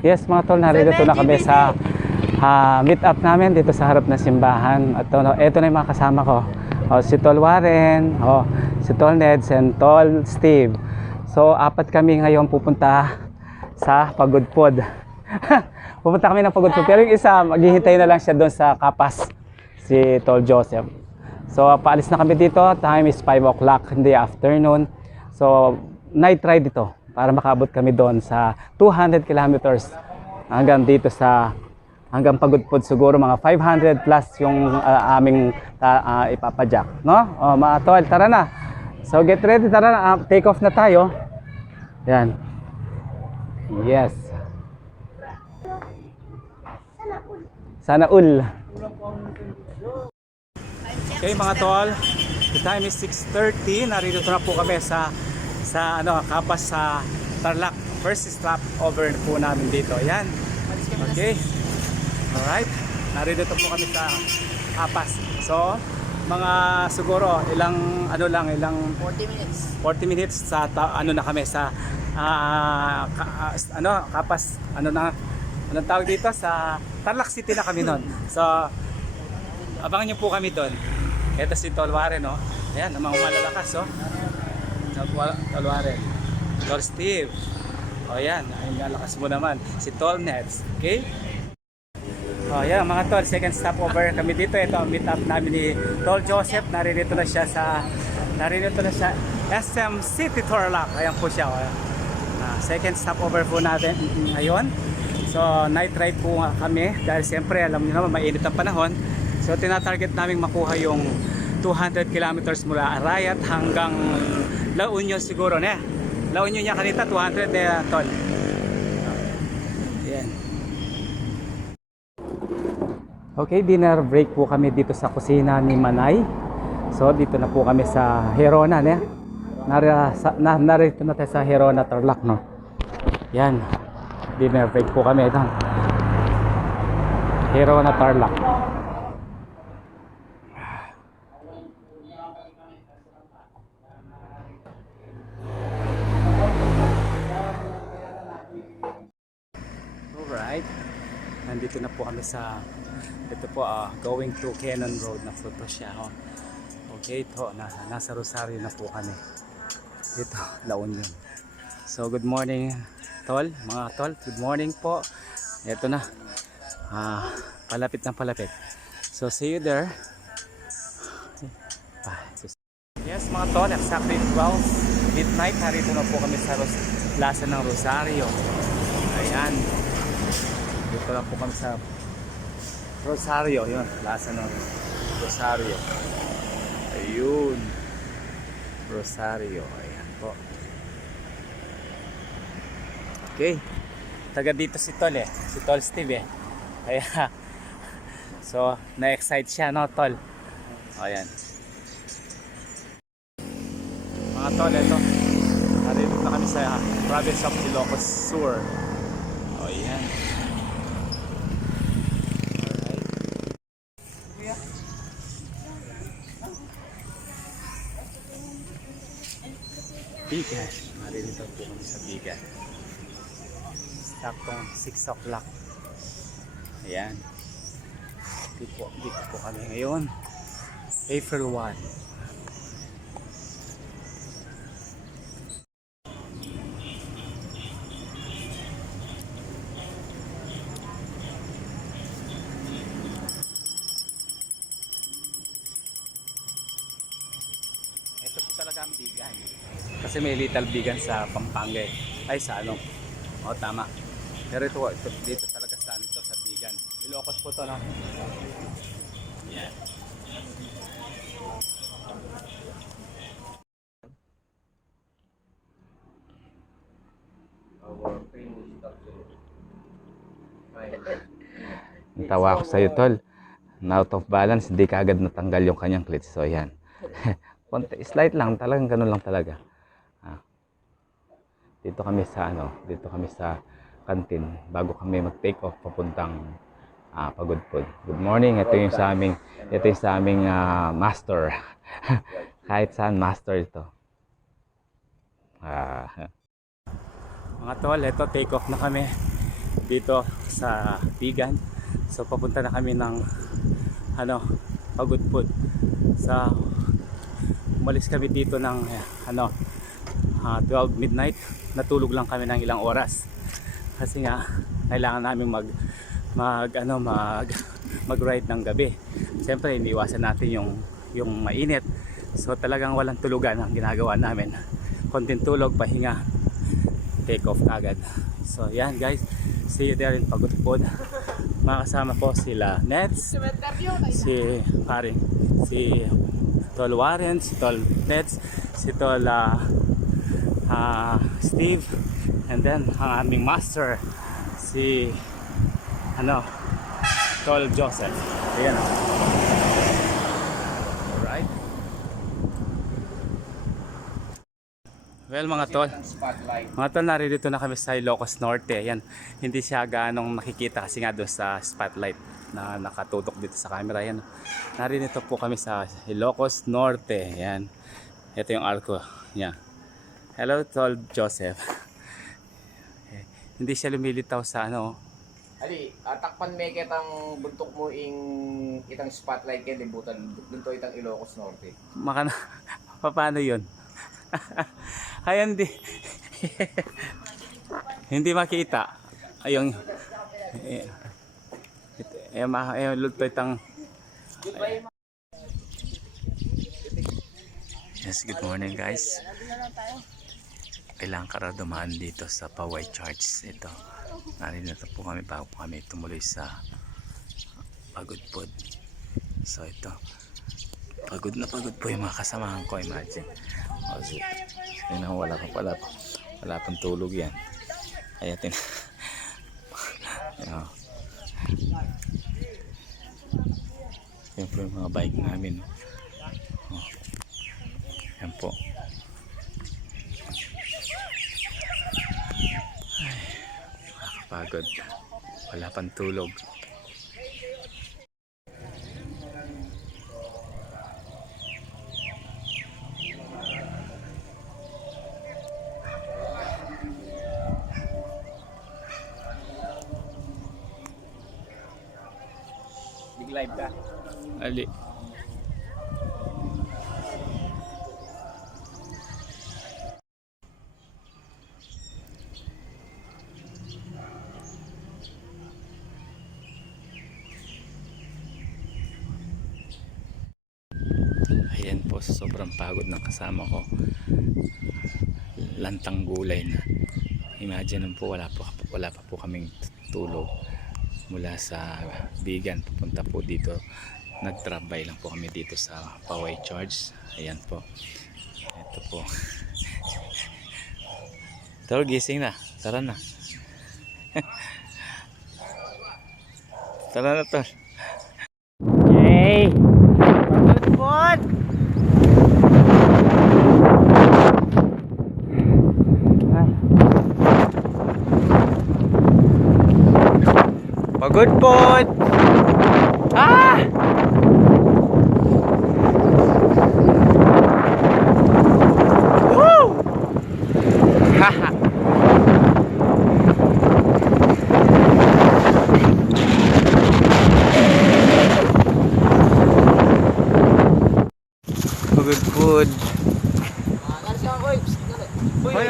Yes mga tol, narito na kami sa meet up namin dito sa harap ng simbahan. At ito na yung mga kasama ko. Si Tol Warren, si Tol Neds, and Tol Steve. So apat kami ngayon pupunta sa Pagudpod. Pupunta kami ng Pagudpod. Pero yung isa, maghihintay na lang siya doon sa Kapas, si Tol Joseph. So paalis na kami dito. Time is 5 o'clock in the afternoon. So night ride ito para makabot kami doon sa 200 kilometers hanggang dito sa hanggang Pagudpod, siguro mga 500 plus yung aming ipapadyak, no? Mga tol, tara na. So get ready, tara na. Take off na tayo. Yan. Yes. Sana all. Okay mga tol, the time is 6:30. Narito na po kami sa Kapas sa Tarlac. First stop over po namin dito. Yan. Okay. Alright. Narito po kami sa Kapas. So, mga siguro ilang 40 minutes. 40 minutes sa na kami sa Kapas, anong tawag dito, sa Tarlac City na kami noon. So, abangan niyo po kami doon. Ito si Tol Warren, no? Ayan, ang mga malalakas, oh. Tol Warren, Tol Steve. O yan, ay nalakas mo naman. Si Tol Neds, okay? O yan mga tol, second stopover kami dito. Ito ang meet up namin ni Tol Joseph. Naririto na siya sa SM City Tarlac. Ayan po siya. Second stopover po natin ngayon. So night ride po kami dahil siyempre alam niyo naman mainit ang panahon. So tinatarget namin makuha yung 200 kilometers mula Arayat hanggang La Union siguro na. La Union niya kanita 200 tol. Ayan. Okay, dinner break po kami dito sa kusina ni Manay. So dito na po kami sa Herona, narito na tayo sa Herona Tarlac, no. Yan. Dinner break po kami ito. Herona Tarlac. Alright. Nandito na po kami sa going to Cannon Road na po ito siya. Okay, ito nasa Rosario na po kami. Dito, La Union. So good morning tol, mga tol. Good morning po. Ito na. Palapit na palapit. So see you there. Yes mga tol, exactly 12 midnight. Harito na po kami sa Plaza ng Rosario. Ayan. Dito lang po kami sa Rosario, yun, Plaza ng Rosario. Ayun. Rosario, ayan po. Okay. Taga dito si Tol si Tol Steve Kaya so, na-excite siya, no, Tol? Ayan. Mga Tol, ito. Narito na kami sa province of Ilocos Sur. Ayan. Bigan. Marilito po kami sa Bigan. Saktong 6 o'clock. Ayan. Dito po kami ngayon. April 1. Ito po talaga ang Bigan. Kasi may Little Bigan sa Pampanga ay sa tama. Pero ito dito talaga sa sa Bigan. Ilocos po to, no? Yan. Tawa ako sa'yo, Tol. Na out of balance, hindi ka agad natanggal yung kanyang clits. So yan. Slight lang, talagang ganun lang talaga. Dito kami sa kantin bago kami mag-take off papuntang Pagudpod. Good morning. Ito yung sa aming master. Kahit saan master ito. Mga tol, ito take off na kami. dito sa Bigan. So papunta na kami ng Pagudpud. Sa umalis kami dito ng 12 midnight. Natulog lang kami ng ilang oras kasi nga kailangan namin mag-ride ng gabi. Siyempre iniwasan natin yung mainit. So talagang walang tulugan ang ginagawa namin. Konting tulog, pahinga, take off agad. So yan guys, see you there in Pagudpud. Makasama po sila Neds, si Tol Warren, si Tol Neds, si Tol Steve, and then ang aming master si Tol Joseph. Ayan. Alright. Well mga tol, narito na kami sa Ilocos Norte. Ayan, hindi siya ganong nakikita kasi nga doon sa spotlight na nakatutok dito sa camera. Ayan, narito po kami sa Ilocos Norte. Ayan, ito yung arko niya. Hello Tol Joseph. Hindi siya lumilitaw sa Ali, takpan me kitang buntok mo itang spotlight kaya libutan dun to itang Ilocos Norte. Paano yun? Ay, hindi makita. Ayun. Luto itang. Yes, good morning guys. Kailangan ka raw dumaan dito sa Poway Church. Ito. Narito po kami bago kami tumuloy sa Pagudpud. So ito. Pagod na pagod po yung mga kasamahan ko, imagine. Kasi wala pang tulog yan. Kaya yan po yung mga bike namin. Yan po. Ay, nakakapagod. Wala pang tulog. Live ka. Ali. Ayan po, sobrang pagod ng kasama ko. Lantang gulay na. Imagine po, wala pa po kaming tulog. Mula sa Bigan pupunta po dito, nagtrabay lang po kami dito sa Poway Church. Ayan po, ito po. Tol, gising na, tara na. Tara na tol. Yay! Pagudpud! Pagudpud! Ah! Woo! Haha! Pagudpud! Hoy!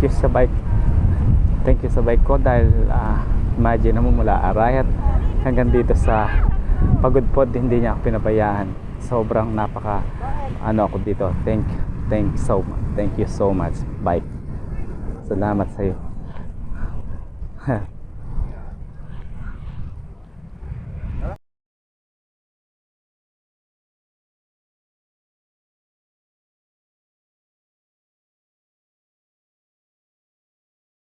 you sa bike. Thank you sa bike ko dahil imagine mo mula Arayat hanggang dito sa Pagudpod, hindi niya ako pinabayaan. Sobrang napaka ako dito. Thank you so much bike. Salamat sa iyo.